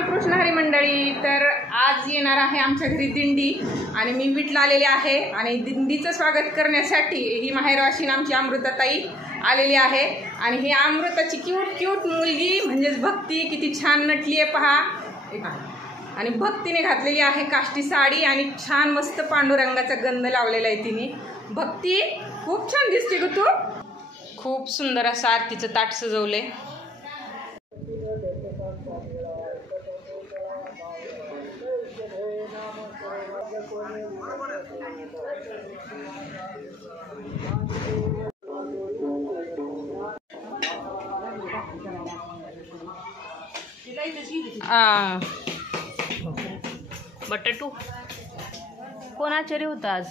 रामकृष्ण हरी मंडळी। तर आज येणार आहे आमच्या घरी दिंडी आणि मी विटला आलेले आहे आणि दिंडीचं स्वागत करण्यासाठी ही माहेरवाशीन आमची अमृताताई आलेली आहे आणि ही अमृताची क्यूट मुलगी म्हणजेच भक्ती किती छान नटली आहे पहा। आणि भक्तीने घातलेली आहे काष्टी साडी आणि छान मस्त पांडुरंगाचा गंध लावलेला आहे तिने। भक्ती खूप छान दिसते ग तू, खूप सुंदर असं आरतीचं ताट सजवले। बटाटू कोण आचार्य होता आज?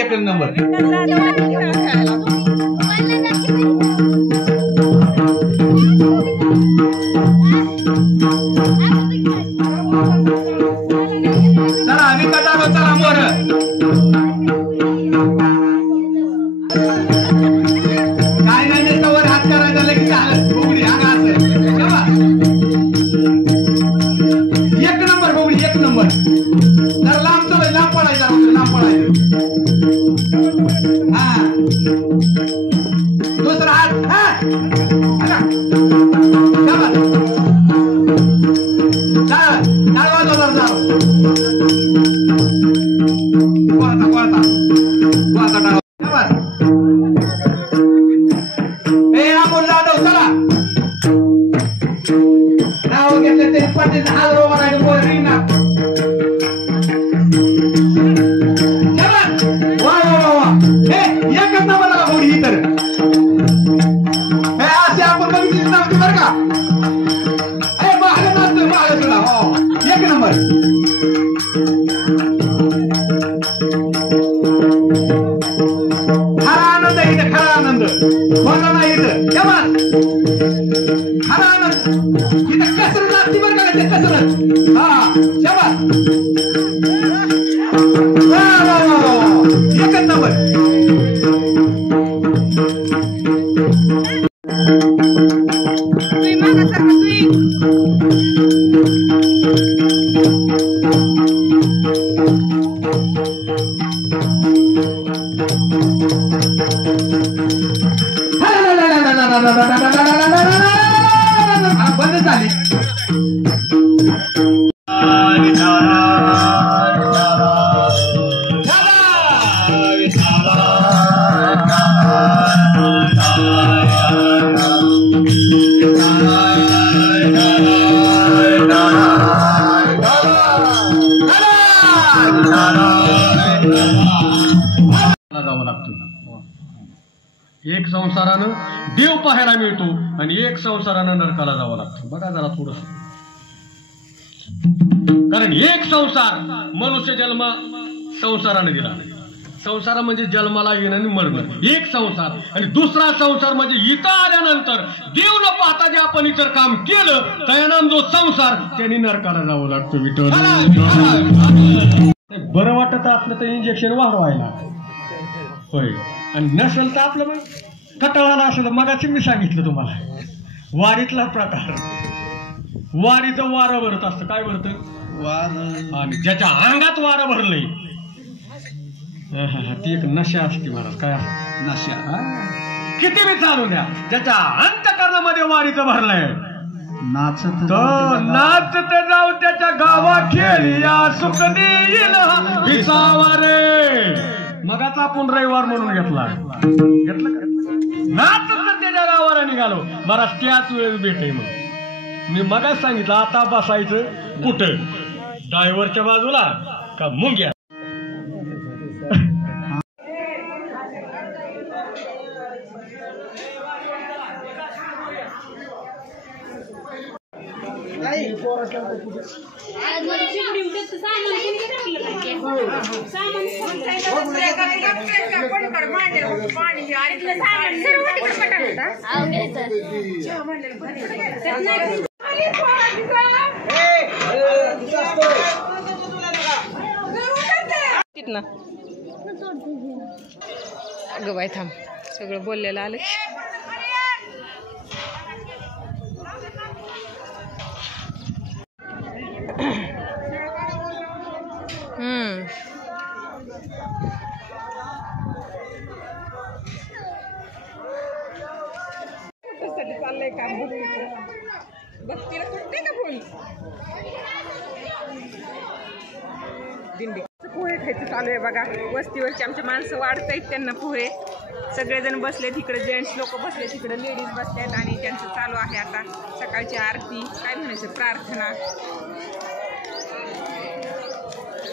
एक नंबर चला आम्ही कदा चला मोर काय नाही हात करायचा लगेच उघडी हा बंद झाली. एक संसारानं देव पाहायला मिळतो आणि एक संसारानं नरकाला जावं लागतं. बघा जरा थोडस, कारण एक संसार मनुष्य जन्म संसाराने दिला. संसार म्हणजे जन्माला येणं आणि मरणं एक संसार, आणि दुसरा संसार म्हणजे इथं आल्यानंतर देव न पाहता जे आपण इतर काम केलं त्यानं जो संसार त्यांनी नरकाला जावं लागतं. विठ्ठल बरं वाटत असलं तर इंजेक्शन वाढवायला होय, आणि नसेल तर आपलं मग कटाळाला असलं. मगाशी मी सांगितलं तुम्हाला वारीतला प्रकार, वारीचं वारं भरत असतं. काय भरतं? आणि ज्याच्या अंगात वारं भरलंय ती एक नशा असते महाराज. काय नशा? किती बी चालू द्या, ज्याच्या अंतकरणामध्ये वारीचं भरलंय नाचत जाऊ त्याच्या गावा खेळिया सुख देईल विसावा रे. मगाच आपण रविवार म्हणून घेतला का? नाचत तर त्याच्या गावाला निघालो महाराज, त्याच वेळेस भेटे. मग मी मगाच सांगितलं आता बसायचं कुठं, ड्रायव्हरच्या बाजूला का मुंग्या. अगं बाय थांब, सगळं बोललेलं आलं. चाललंय काम बघतीला कुठे का फोन. दिंडी पोहे खायचं चालू आहे बघा. वस्तीवरची आमच्या माणसं वाढत आहेत, त्यांना पोहे सगळेजण बसलेत. इकडे जेंट्स लोक बसले, तिकडे लेडीज बसलेत आणि त्यांचं चालू आहे आता सकाळची आरती, काय म्हणायचं प्रार्थना.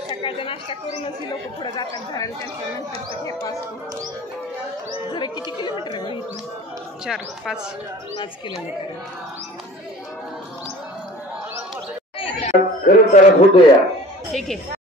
सकाळचा नाश्ता करूनच ही लोक पुढे जातात घराला. त्यांचा नंतरचा ठेपा असतो. जरा किती किलोमीटर आहे इथून? 4-5 किलोमीटर. ठीक आहे.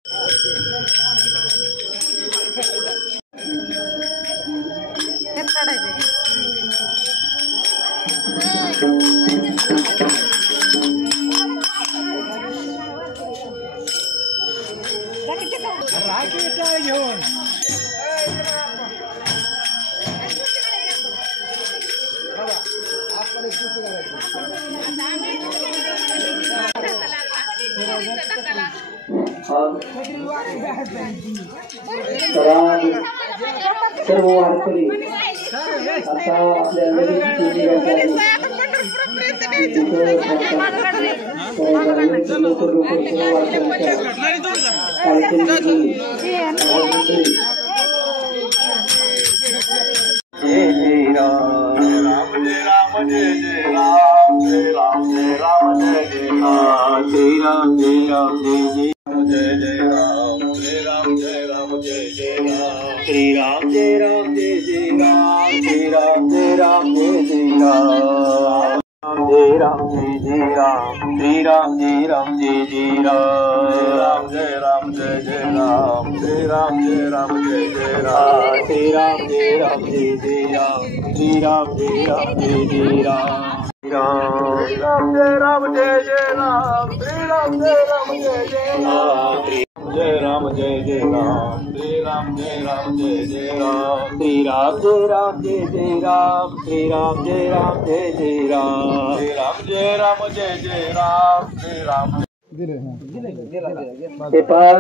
घेऊन सर्व वारकरी आता आपल्या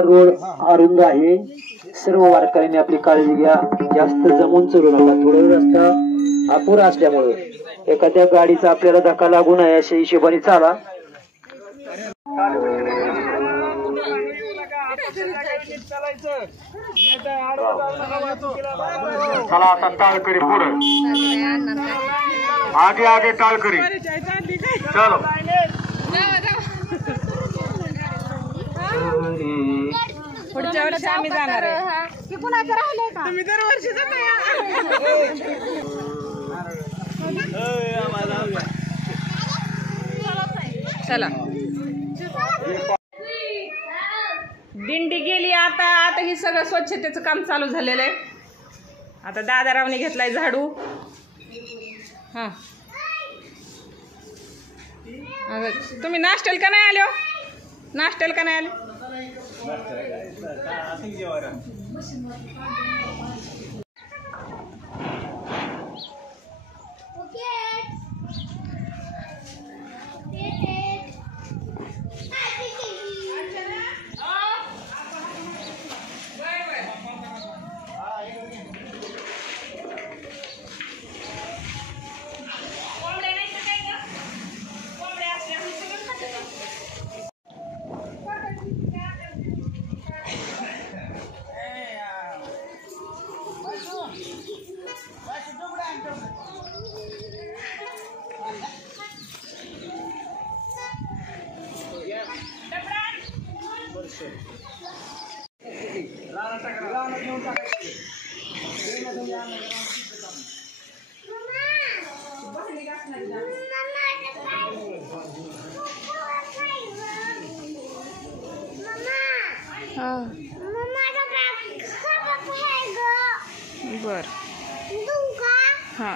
रोड अरुंद आहे. सर्व वारकऱ्यांनी आपली काळजी घ्या. जास्त जमून चलू नका. थोडं रस्ता अपुरा असल्यामुळे एखाद्या गाडीचा आपल्याला धक्का लागू नये अशा हिशोबाने चाला. चला आता टाळकरी पुढे आगे आगे टाळकरी चलो. पुढच्या वर्षी आम्ही जाणार आहे. तुम्ही दरवर्षी चला. दिंडी गेली. आता ही सगळं स्वच्छतेचं काम चालू झालेलं आहे. आता दादारावने घेतलाय झाडू. हा तुम्ही नाश्त्याला का नाही आले हो? नाश्त्याला का नाही आले? बर. हा.